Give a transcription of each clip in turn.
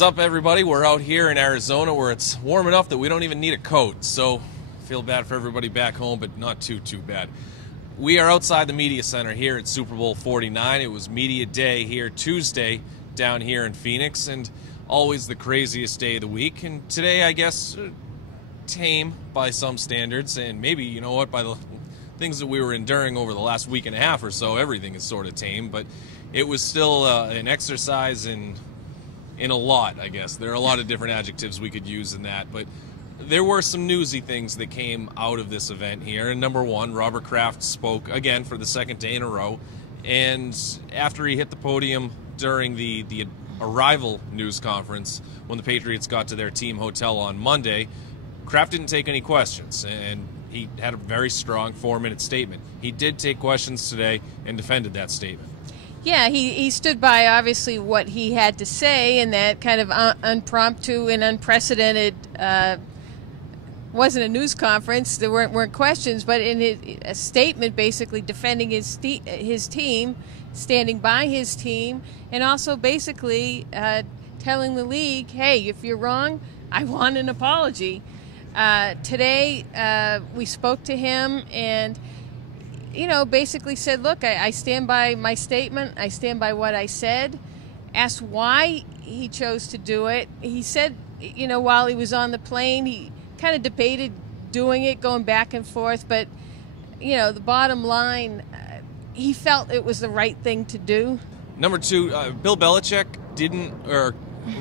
What's up, everybody? We're out here in Arizona where it's warm enough that we don't even need a coat. So, feel bad for everybody back home, but not too bad. We are outside the media center here at Super Bowl 49. It was media day here Tuesday down here in Phoenix, and always the craziest day of the week. And today, I guess, tame by some standards, and maybe, you know what, by the things that we were enduring over the last week and a half or so, everything is sort of tame. But it was still an exercise in a lot, I guess. There are a lot of different adjectives we could use in that, but there were some newsy things that came out of this event here. And number one, Robert Kraft spoke again for the second day in a row, and after he hit the podium during the arrival news conference when the Patriots got to their team hotel on Monday, Kraft didn't take any questions, and he had a very strong 4-minute statement. He did take questions today and defended that statement. Yeah, he stood by, obviously, what he had to say, and that kind of impromptu and unprecedented wasn't a news conference. There weren't questions, but in a statement basically defending his team, standing by his team, and also basically telling the league, hey, if you're wrong, I want an apology. Today we spoke to him and basically said, look, I stand by my statement. I stand by what I said. Asked why he chose to do it. He said, while he was on the plane, he kind of debated doing it, going back and forth. But, the bottom line, he felt it was the right thing to do. Number two, Bill Belichick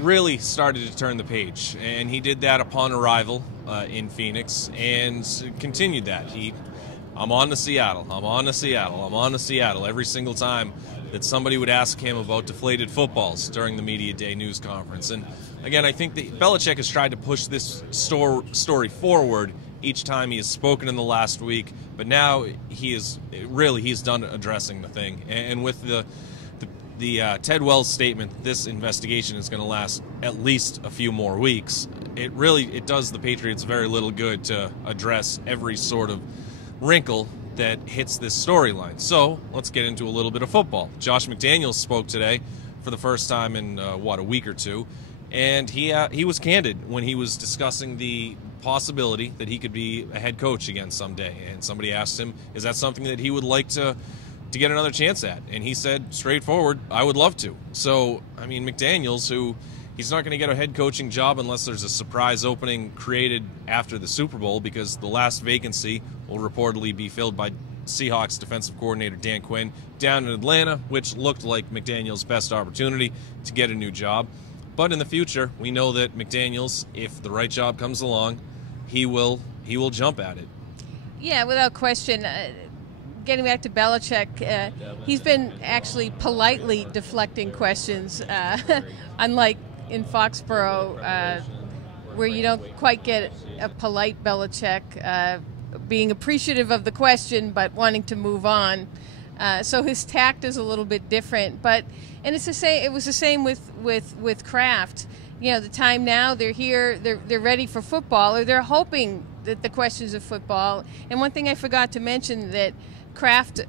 really started to turn the page. And he did that upon arrival in Phoenix and continued that. I'm on to Seattle. I'm on to Seattle. I'm on to Seattle every single time that somebody would ask him about deflated footballs during the media day news conference. And again, I think that Belichick has tried to push this story forward each time he has spoken in the last week, but now he's done addressing the thing. And with the Ted Wells statement, this investigation is going to last at least a few more weeks. It does the Patriots very little good to address every sort of wrinkle that hits this storyline. So let's get into a little bit of football. Josh McDaniels spoke today for the first time in a week or two, and he was candid when he was discussing the possibility that he could be a head coach again someday. And somebody asked him, is that something that he would like to get another chance at? And he said straightforward, I would love to. So I mean, McDaniels, who he's not going to get a head coaching job unless there's a surprise opening created after the Super Bowl, because the last vacancy will reportedly be filled by Seahawks defensive coordinator Dan Quinn down in Atlanta, which looked like McDaniels' best opportunity to get a new job. But in the future, we know that McDaniels, if the right job comes along, he will jump at it. Yeah, without question. Getting back to Belichick, he's been actually politely deflecting questions, unlike in Foxborough, where you don't quite get a polite Belichick being appreciative of the question but wanting to move on. So his tact is a little bit different. And it's the same. It was the same with Kraft. The time now, they're here, they're ready for football, or they're hoping that the questions of football. And one thing I forgot to mention, that Kraft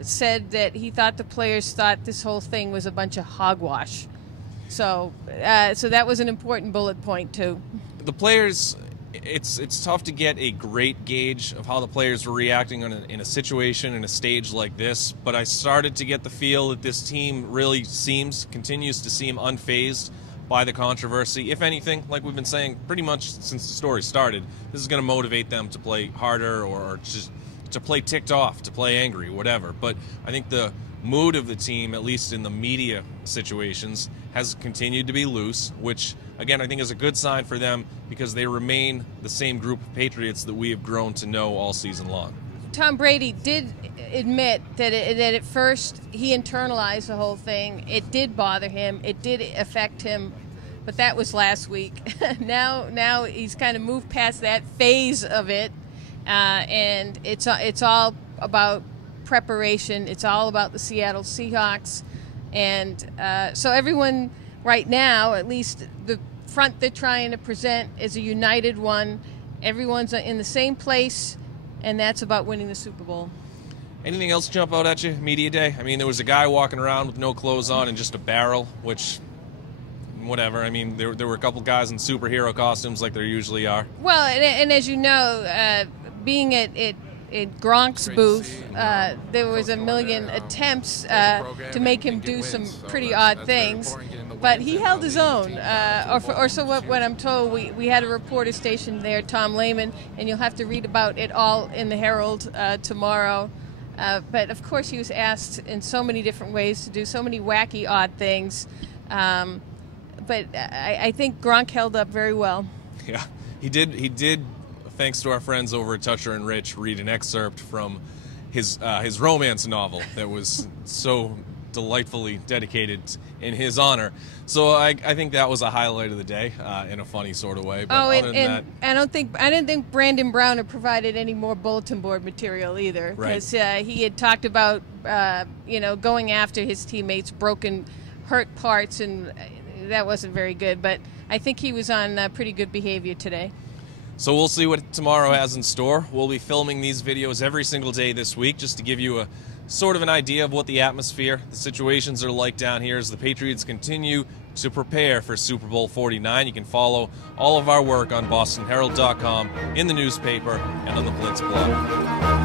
said that he thought the players thought this whole thing was a bunch of hogwash. So that was an important bullet point too. The players, it's tough to get a great gauge of how the players were reacting in a situation, in a stage like this, but I started to get the feel that this team really continues to seem unfazed by the controversy. If anything, like we've been saying pretty much since the story started, this is going to motivate them to play harder or just to play ticked off, to play angry, whatever. But I think the mood of the team, at least in the media situations, has continued to be loose, which, again, I think is a good sign for them, because they remain the same group of Patriots that we have grown to know all season long. Tom Brady did admit that at first he internalized the whole thing. It did bother him. It did affect him. But that was last week. Now he's kind of moved past that phase of it, and it's all about preparation. It's all about the Seattle Seahawks. And so everyone right now, at least the front they're trying to present, is a united one. Everyone's in the same place, and that's about winning the Super Bowl. Anything else jump out at you, media day? I mean, there was a guy walking around with no clothes on and just a barrel, which whatever. I mean, there were a couple guys in superhero costumes like there usually are. Well, and as you know, being at Gronk's booth, there was a million attempts to make him do some pretty odd things, but he held his own. Or so what I'm told. We had a reporter stationed there, Tom Lehman, and you'll have to read about it all in the Herald tomorrow. But of course, he was asked in so many different ways to do so many wacky, odd things. But I think Gronk held up very well. Yeah, he did. He did. Thanks to our friends over at Toucher and Rich, read an excerpt from his romance novel that was so delightfully dedicated in his honor. So I think that was a highlight of the day in a funny sort of way. But other than that, I didn't think Brandon Brown had provided any more bulletin board material either, because he had talked about going after his teammates' broken, hurt parts, and that wasn't very good. But I think he was on pretty good behavior today. So we'll see what tomorrow has in store. We'll be filming these videos every single day this week just to give you a sort of an idea of what the atmosphere, the situations are like down here as the Patriots continue to prepare for Super Bowl 49. You can follow all of our work on BostonHerald.com, in the newspaper, and on the Blitz blog.